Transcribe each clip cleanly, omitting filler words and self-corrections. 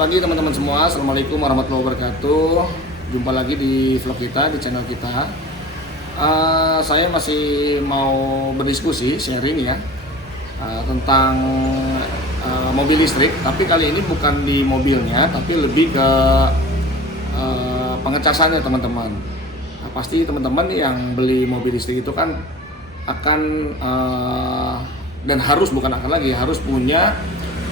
pagi teman-teman semua. Assalamualaikum warahmatullahi wabarakatuh. Jumpa lagi di vlog kita, di channel kita. Saya masih mau berdiskusi, sharing ya, tentang mobil listrik. Tapi kali ini bukan di mobilnya, tapi lebih ke pengecasannya teman-teman. Pasti teman-teman yang beli mobil listrik itu kan akan dan harus punya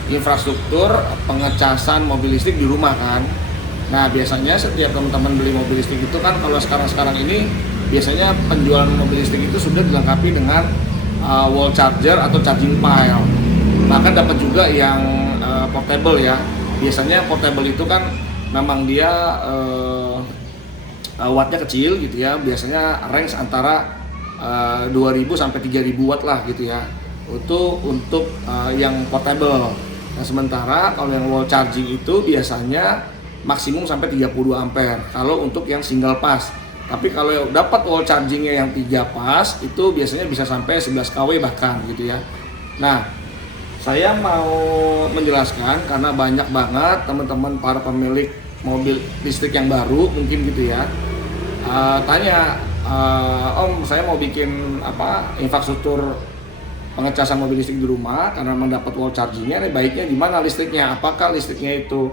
infrastruktur pengecasan mobil listrik di rumah kan. Nah biasanya setiap teman-teman beli mobil listrik itu kan, kalau sekarang ini biasanya penjualan mobil listrik itu sudah dilengkapi dengan wall charger atau charging pile. Bahkan dapat juga yang portable ya. Biasanya portable itu kan memang dia wattnya kecil gitu ya. Biasanya range antara 2000 sampai 3000 watt lah gitu ya. Itu untuk yang portable. Nah, sementara kalau yang wall charging itu biasanya maksimum sampai 32 ampere kalau untuk yang single pass. Tapi kalau dapat wall chargingnya yang 3 pass itu biasanya bisa sampai 11 kW bahkan gitu ya. Nah, saya mau menjelaskan karena banyak banget teman-teman para pemilik mobil listrik yang baru mungkin gitu ya, tanya, Om saya mau bikin infrastruktur pengecasan mobil listrik di rumah karena mendapat wall chargingnya, baiknya gimana listriknya? Apakah listriknya itu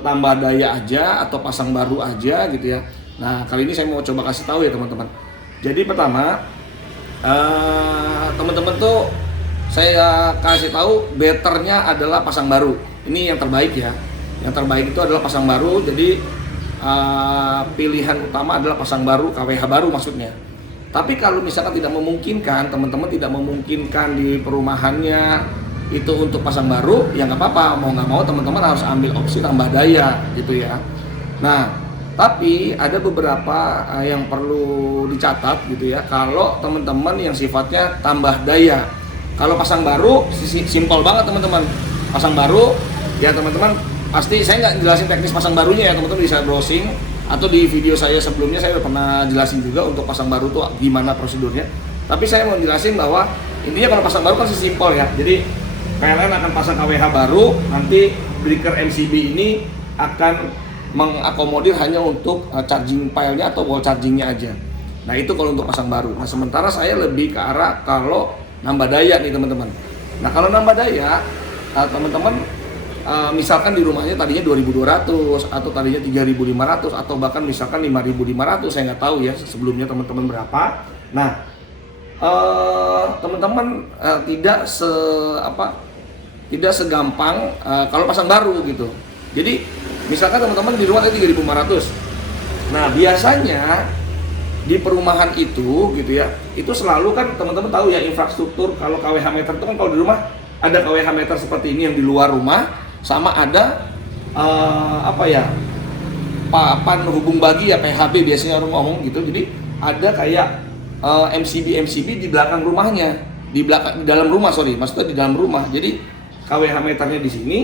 tambah daya aja atau pasang baru aja gitu ya? Nah kali ini saya mau coba kasih tahu ya teman-teman. Jadi pertama teman-teman tuh saya kasih tahu betternya adalah pasang baru. Ini yang terbaik ya. Yang terbaik itu adalah pasang baru. Jadi pilihan utama adalah pasang baru, KWH baru maksudnya. Tapi kalau misalkan tidak memungkinkan, teman-teman tidak memungkinkan di perumahannya itu untuk pasang baru, ya nggak apa-apa, mau nggak mau teman-teman harus ambil opsi tambah daya gitu ya. Nah, tapi ada beberapa yang perlu dicatat gitu ya. Kalau teman-teman yang sifatnya tambah daya, kalau pasang baru simpel banget teman-teman. Pasang baru ya teman-teman, pasti saya nggak jelasin teknis pasang barunya ya, teman-teman bisa browsing atau di video saya sebelumnya saya udah pernah jelasin juga untuk pasang baru tuh gimana prosedurnya. Tapi saya mau jelasin bahwa intinya kalau pasang baru kan sesimpel ya. Jadi PLN akan pasang KWH baru, nanti breaker MCB ini akan mengakomodir hanya untuk charging pile-nya atau wall charging-nya aja. Nah itu kalau untuk pasang baru. Nah sementara saya lebih ke arah kalau nambah daya nih teman-teman. Nah kalau nambah daya, teman-teman misalkan di rumahnya tadinya 2200 atau tadinya 3500 atau bahkan misalkan 5500, saya nggak tahu ya sebelumnya teman-teman berapa. Nah teman-teman tidak segampang kalau pasang baru gitu. Jadi misalkan teman-teman di rumah tadi 3500. Nah biasanya di perumahan itu gitu ya, itu selalu kan teman-teman tahu ya infrastruktur. Kalau KWH meter itu kan kalau di rumah ada KWH meter seperti ini yang di luar rumah, sama ada papan hubung bagi ya, PHB biasanya orang ngomong gitu. Jadi ada kayak MCB di belakang rumahnya, di dalam rumah, maksudnya di dalam rumah. Jadi KWH meternya di sini,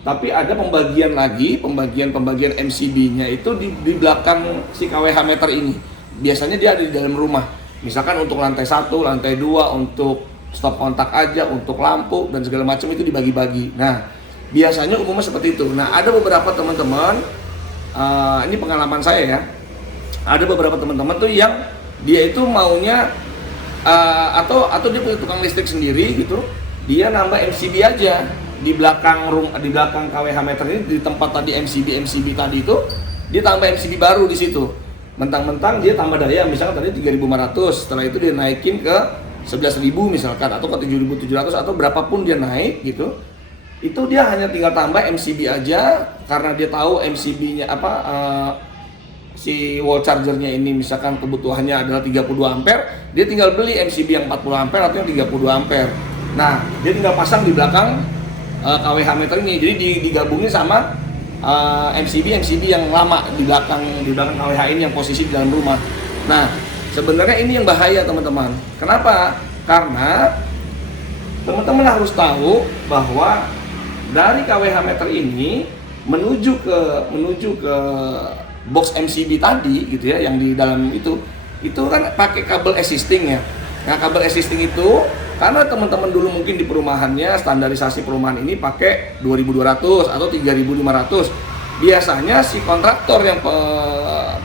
tapi ada pembagian MCB-nya itu di belakang si KWH meter ini. Biasanya dia ada di dalam rumah. Misalkan untuk lantai 1, lantai 2 untuk stop kontak aja, untuk lampu dan segala macam itu dibagi-bagi. Nah biasanya umumnya seperti itu. Nah ada beberapa teman-teman, ini pengalaman saya ya, ada beberapa teman-teman tuh yang dia itu maunya atau dia punya tukang listrik sendiri gitu, dia nambah MCB aja di belakang KWH meter ini, di tempat tadi MCB tadi itu dia tambah MCB baru di situ. Mentang-mentang dia tambah daya, misalkan tadi 3500, setelah itu dia naikin ke 11.000 misalkan, atau ke 7.700 atau berapapun dia naik gitu. Itu dia hanya tinggal tambah MCB aja karena dia tahu MCB-nya si wall chargernya ini misalkan kebutuhannya adalah 32 ampere, dia tinggal beli MCB yang 40 ampere atau yang 32 ampere. Nah, dia tinggal pasang di belakang KWH meter ini. Jadi digabungin sama MCB yang lama di belakang KWH ini yang posisi di dalam rumah. Nah, sebenarnya ini yang bahaya teman-teman. Kenapa? Karena teman-teman harus tahu bahwa dari KWH meter ini menuju ke box MCB tadi gitu ya, yang di dalam itu kan pakai kabel existing ya. Nah kabel existing itu Karena teman-teman dulu mungkin di perumahannya standarisasi perumahan ini pakai 2.200 atau 3.500. Biasanya si kontraktor yang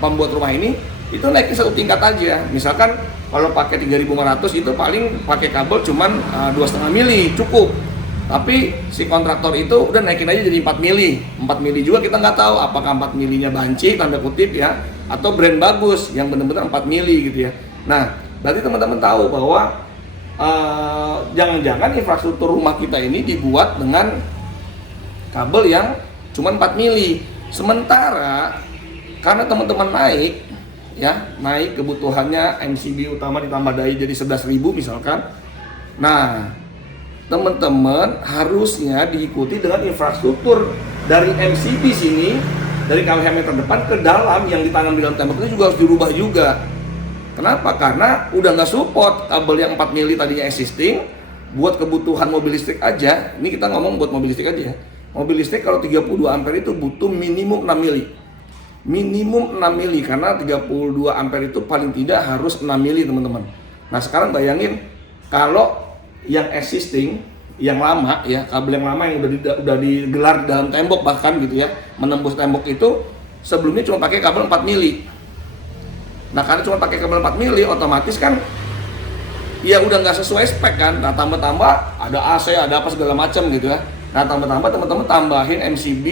pembuat rumah ini itu naikin satu tingkat aja. Misalkan kalau pakai 3.500 itu paling pakai kabel cuman 2,5 mili cukup. Tapi si kontraktor itu udah naikin aja jadi 4 mili. 4 mili juga kita nggak tahu apakah 4 milinya banci tanda kutip ya, atau brand bagus yang benar-benar 4 mili gitu ya. Nah, berarti teman-teman tahu bahwa jangan-jangan infrastruktur rumah kita ini dibuat dengan kabel yang cuma 4 mili. Sementara karena teman-teman naik kebutuhannya MCB utama ditambah daya jadi 11.000 misalkan. Nah, teman-teman harusnya diikuti dengan infrastruktur dari MCB sini, dari KWH meter depan ke dalam yang ditanam di dalam tembok itu juga harus dirubah juga. Kenapa? Karena udah nggak support kabel yang 4 mili tadinya existing buat kebutuhan mobil listrik aja. Ini kita ngomong buat mobil listrik aja ya. Mobil listrik kalau 32 ampere itu butuh minimum 6 mili. Minimum 6 mili karena 32 ampere itu paling tidak harus 6 mili teman-teman. Nah sekarang bayangin kalau yang existing, yang lama ya, kabel yang lama yang udah digelar dalam tembok bahkan gitu ya, menembus tembok itu sebelumnya cuma pakai kabel 4 mili. Nah karena cuma pakai kabel 4 mili otomatis kan ya udah nggak sesuai spek kan. Nah tambah-tambah ada AC, ada apa segala macam gitu ya. Nah tambah-tambah teman-teman tambahin MCB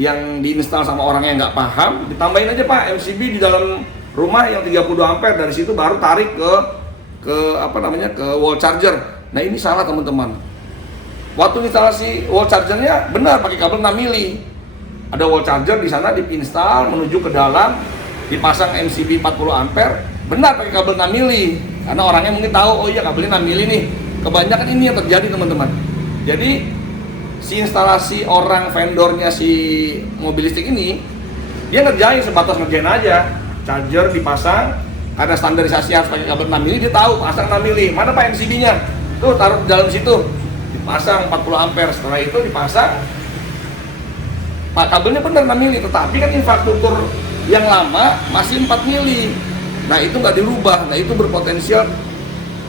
yang diinstal sama orang yang nggak paham, ditambahin aja Pak MCB di dalam rumah yang 32 ampere, dari situ baru tarik ke wall charger. Nah ini salah teman-teman. Waktu instalasi wall chargernya benar pakai kabel 6 mili. Ada wall charger di sana diinstal menuju ke dalam, dipasang MCB 40 ampere, benar pakai kabel 6 mili. Karena orangnya mungkin tahu, oh iya kabelnya 6 mili nih. Kebanyakan ini yang terjadi teman-teman. Jadi si instalasi orang vendornya si mobil listrik ini, dia ngerjain sebatas ngerjain aja. Charger dipasang, karena standarisasi harus pakai kabel 6 mili, dia tahu pasang 6 mili. Mana Pak MCB-nya? Tuh taruh di dalam situ. Dipasang 40 ampere, setelah itu dipasang Pak kabelnya benar 6 mili, tetapi kan infrastruktur yang lama masih 4 mili. Nah itu nggak dirubah, nah itu berpotensial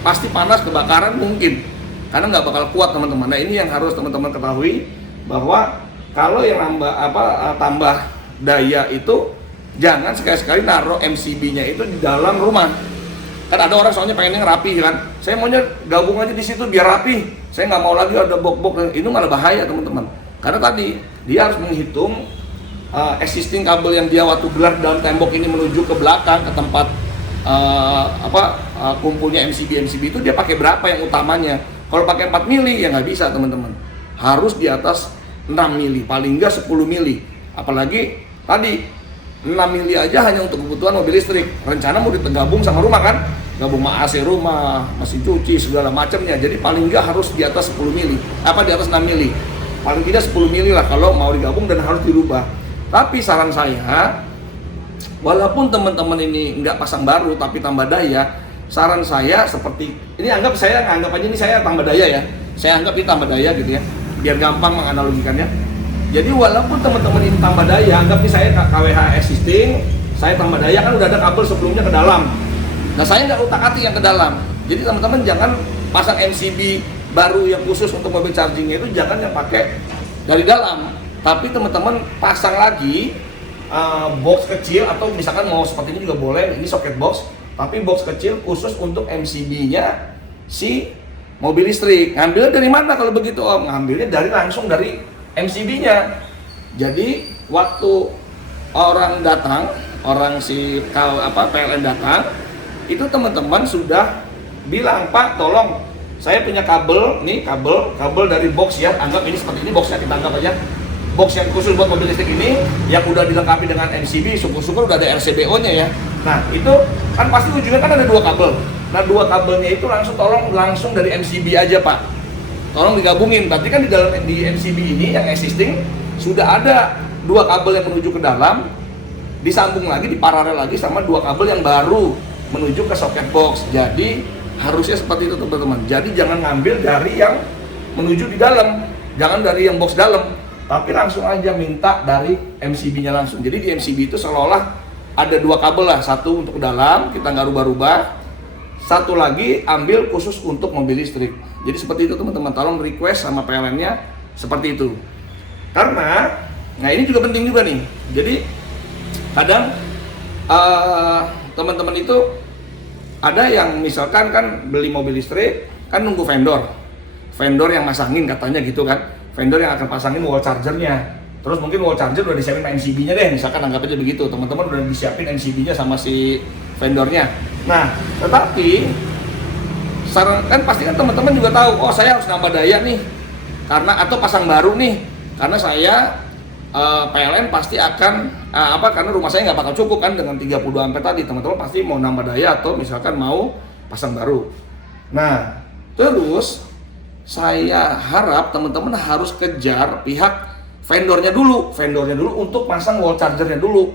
pasti panas, kebakaran mungkin, karena nggak bakal kuat teman-teman. Nah ini yang harus teman-teman ketahui, bahwa kalau yang tambah daya itu jangan sekali-sekali naruh MCB-nya itu di dalam rumah. Kan ada orang soalnya pengennya rapi kan, saya maunya gabung aja di situ biar rapi, saya nggak mau lagi ada bok-bok. Itu malah bahaya teman-teman, karena tadi dia harus menghitung existing kabel yang dia waktu gelar dalam tembok ini menuju ke belakang ke tempat kumpulnya MCB itu dia pakai berapa yang utamanya. Kalau pakai 4 mili ya nggak bisa teman-teman, harus di atas 6 mili, paling nggak 10 mili. Apalagi tadi 6 mili aja hanya untuk kebutuhan mobil listrik. Rencana mau digabung sama rumah kan, gabung sama AC rumah, mesin cuci segala macamnya. Jadi paling nggak harus di atas 10 mili, di atas 6 mili, paling tidak 10 mili lah kalau mau digabung dan harus dirubah. Tapi saran saya, walaupun teman-teman ini nggak pasang baru tapi tambah daya, saran saya seperti ini, anggap aja ini saya tambah daya ya, saya anggap ini tambah daya gitu ya, biar gampang menganalogikannya. Jadi walaupun teman-teman ini tambah daya, anggap ini saya KWH existing, saya tambah daya kan udah ada kabel sebelumnya ke dalam. Nah saya nggak utak-atik yang ke dalam. Jadi teman-teman jangan pasang MCB baru yang khusus untuk mobil chargingnya itu jangan yang pakai dari dalam. Tapi teman-teman pasang lagi box kecil, atau misalkan mau seperti ini juga boleh, ini socket box, tapi box kecil khusus untuk MCB-nya si mobil listrik. Ngambilnya dari mana kalau begitu Om? Ngambilnya langsung dari MCB-nya. Jadi waktu orang datang, PLN datang, itu teman-teman sudah bilang, Pak tolong saya punya kabel, nih kabel dari box ya, anggap ini seperti ini boxnya, kita anggap aja box yang khusus buat mobil listrik ini yang udah dilengkapi dengan MCB, syukur-syukur udah ada RCBO-nya ya. Nah itu kan pasti ujungnya kan ada 2 kabel. Nah 2 kabelnya itu langsung dari MCB aja Pak, tolong digabungin. Berarti kan di MCB ini yang existing sudah ada 2 kabel yang menuju ke dalam, disambung lagi, diparalel lagi sama 2 kabel yang baru menuju ke socket box. Jadi harusnya seperti itu teman-teman. Jadi jangan ngambil dari yang menuju di dalam, jangan dari yang box dalam, tapi langsung aja minta dari MCB-nya langsung. Jadi di MCB itu seolah-olah ada 2 kabel lah, satu untuk ke dalam, kita nggak rubah-rubah, satu lagi ambil khusus untuk mobil listrik. Jadi seperti itu teman-teman, tolong request sama PLN-nya seperti itu. Karena, nah ini juga penting juga nih. Jadi kadang teman-teman itu ada yang misalkan kan beli mobil listrik kan nunggu vendor yang masangin katanya gitu kan, vendor yang akan pasangin wall chargernya. Terus mungkin wall charger udah disiapin NCB-nya deh, misalkan anggap aja begitu, teman-teman udah disiapin NCB-nya sama si vendornya. Nah, tetapi kan pasti kan teman-teman juga tahu, oh saya harus nambah daya nih, karena atau pasang baru nih, karena saya PLN pasti akan karena rumah saya nggak bakal cukup kan dengan 32 ampere tadi, teman-teman pasti mau nambah daya atau misalkan mau pasang baru. Nah, terus saya harap teman-teman harus kejar pihak vendornya dulu untuk pasang wall chargernya dulu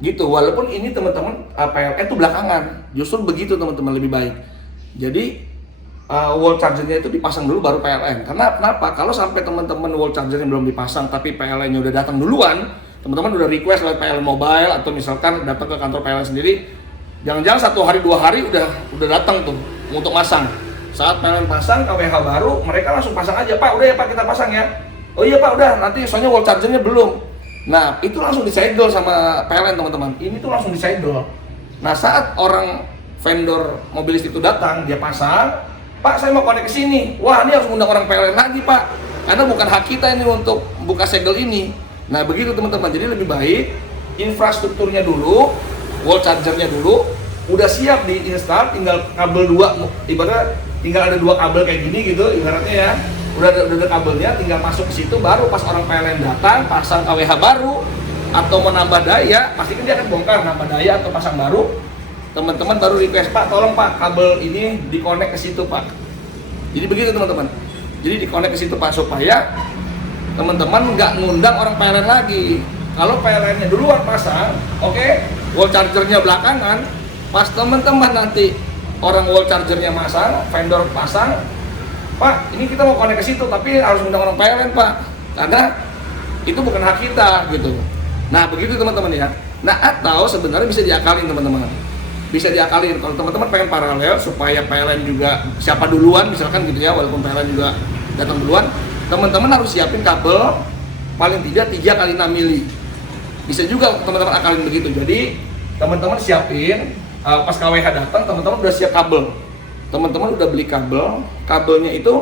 gitu. Walaupun ini teman-teman PLN itu belakangan, justru begitu teman-teman lebih baik. Jadi wall chargernya itu dipasang dulu baru PLN. Karena kenapa? Kalau sampai teman-teman wall chargernya belum dipasang tapi PLN-nya udah datang duluan, teman-teman udah request lewat PLN Mobile atau misalkan datang ke kantor PLN sendiri, jangan-jangan 1 hari 2 hari udah datang tuh untuk masang. Saat PLN pasang KWH baru, mereka langsung pasang aja, Pak udah ya Pak kita pasang ya. Oh iya Pak udah, nanti soalnya wall chargernya belum. Nah itu langsung disegel sama PLN teman-teman. Ini tuh langsung disegel. Nah saat orang vendor mobil listrik itu datang, dia pasang, Pak saya mau connect ke sini. Wah ini harus undang orang PLN lagi Pak, karena bukan hak kita ini untuk buka segel ini. Nah begitu teman-teman. Jadi lebih baik infrastrukturnya dulu, wall chargernya dulu, udah siap diinstal, tinggal kabel 2, ibaratnya tinggal ada 2 kabel kayak gini gitu, ibaratnya ya. Udah ada kabelnya, tinggal masuk ke situ, baru pas orang PLN datang pasang KWH baru atau mau nambah daya, pasti kan dia akan bongkar nambah daya atau pasang baru. Teman-teman baru request, Pak tolong Pak kabel ini dikonek ke situ Pak. Jadi begitu teman-teman. Jadi dikonek ke situ Pak, supaya teman-teman nggak ngundang orang PLN lagi. Kalau PLN-nya duluan pasang, oke, wall chargernya belakangan. Pas teman-teman nanti orang wall chargernya masang, vendor pasang, Pak, ini kita mau connect ke situ, tapi harus undang orang PLN Pak, karena itu bukan hak kita gitu. Nah begitu teman-teman ya. Nah atau sebenarnya bisa diakalin teman-teman, bisa diakalin kalau teman-teman pengen paralel supaya PLN juga siapa duluan misalkan gitu ya, walaupun PLN juga datang duluan, teman-teman harus siapin kabel paling tidak 3 kali 6 mili. Bisa juga teman-teman akalin begitu. Jadi teman-teman siapin pas KWH datang, teman-teman udah siap kabel. Teman-teman udah beli kabel, kabelnya itu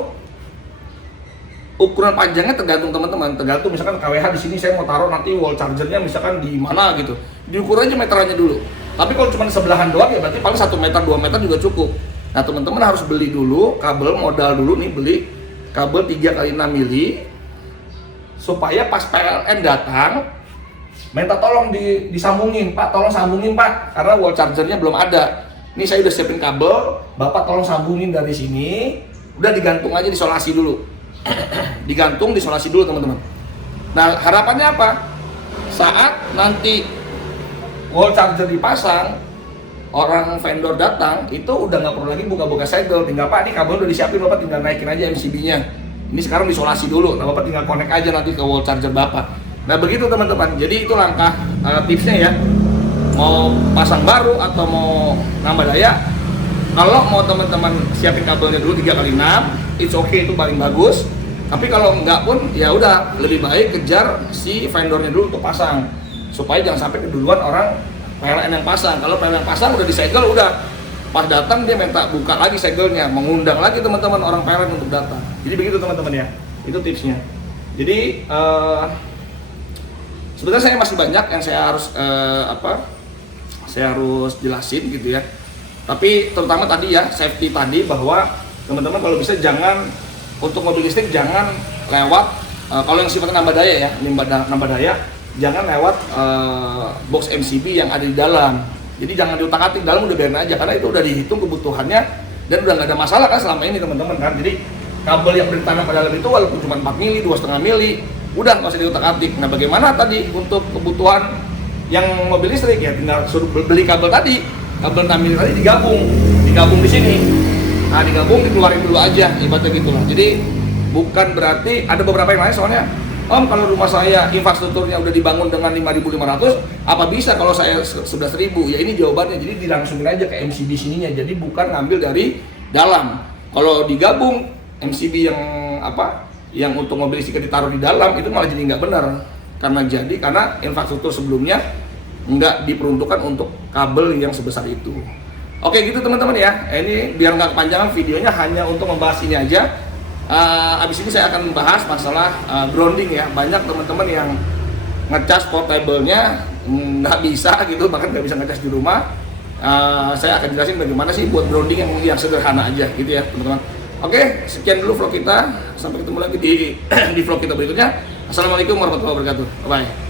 ukuran panjangnya tergantung teman-teman, tergantung misalkan KWH di sini saya mau taruh nanti wall chargernya misalkan di mana gitu, diukur aja meterannya dulu. Tapi kalau cuma sebelahan doang ya berarti paling 1 meter 2 meter juga cukup. Nah teman-teman harus beli dulu kabel, modal dulu nih beli kabel 3 kali 6 mili supaya pas PLN datang minta tolong disambungin, Pak tolong sambungin Pak, karena wall chargernya belum ada. Ini saya udah siapin kabel, Bapak tolong sambungin dari sini, udah digantung aja, disolasi dulu. Digantung, disolasi dulu teman-teman. Nah harapannya apa? Saat nanti wall charger dipasang, orang vendor datang, itu udah nggak perlu lagi buka-buka segel, tinggal Pak, ini kabel udah disiapin, Bapak tinggal naikin aja MCB-nya. Ini sekarang disolasi dulu, nah Bapak tinggal connect aja nanti ke wall charger Bapak. Nah begitu teman-teman, jadi itu langkah tipsnya ya. Mau pasang baru atau mau nambah daya, kalau mau teman-teman siapin kabelnya dulu 3 kali 6, it's okay, itu paling bagus. Tapi kalau enggak pun ya udah lebih baik kejar si vendornya dulu untuk pasang, supaya jangan sampai keduluan orang PLN yang pasang. Kalau PLN yang pasang udah disegel, udah pas datang dia minta buka lagi segelnya, mengundang lagi teman-teman orang PLN untuk datang. Jadi begitu teman-teman ya, itu tipsnya. Jadi sebenarnya saya masih banyak yang saya harus saya harus jelasin gitu ya. Tapi terutama tadi ya, safety tadi, bahwa teman-teman kalau bisa jangan untuk mobil listrik jangan lewat kalau yang sifatnya nambah daya ya, nambah daya jangan lewat box MCB yang ada di dalam. Jadi jangan diutak-atik, dalam udah biarin aja, karena itu udah dihitung kebutuhannya dan udah nggak ada masalah kan selama ini teman-teman kan. Jadi kabel yang ditanam pada dalam itu walaupun cuma 4 mili, 2,5 mili, udah nggak usah diutak-atik. Nah bagaimana tadi untuk kebutuhan yang mobil listrik ya, tinggal suruh beli kabel tadi, kabel 6 mili tadi digabung di sini. Nah digabung, dikeluarin dulu aja, ibaratnya gitulah. Jadi bukan berarti ada beberapa yang lain soalnya Om, kalau rumah saya infrastrukturnya udah dibangun dengan 5.500, apa bisa kalau saya 11.000? Ya ini jawabannya, jadi dilangsungin aja ke MCB sininya, jadi bukan ngambil dari dalam. Kalau digabung MCB yang apa, yang untuk mobil listrik ditaruh di dalam, itu malah jadi nggak benar. Karena infrastruktur sebelumnya nggak diperuntukkan untuk kabel yang sebesar itu. Oke gitu teman-teman ya, ini biar nggak kepanjangan videonya, hanya untuk membahas ini aja. Abis ini saya akan membahas masalah grounding ya. Banyak teman-teman yang ngecas portable-nya nggak bisa gitu, bahkan nggak bisa ngecas di rumah. Saya akan jelasin bagaimana sih buat grounding yang sederhana aja gitu ya teman-teman. Oke, sekian dulu vlog kita, sampai ketemu lagi di vlog kita berikutnya. Assalamualaikum warahmatullahi wabarakatuh, bye.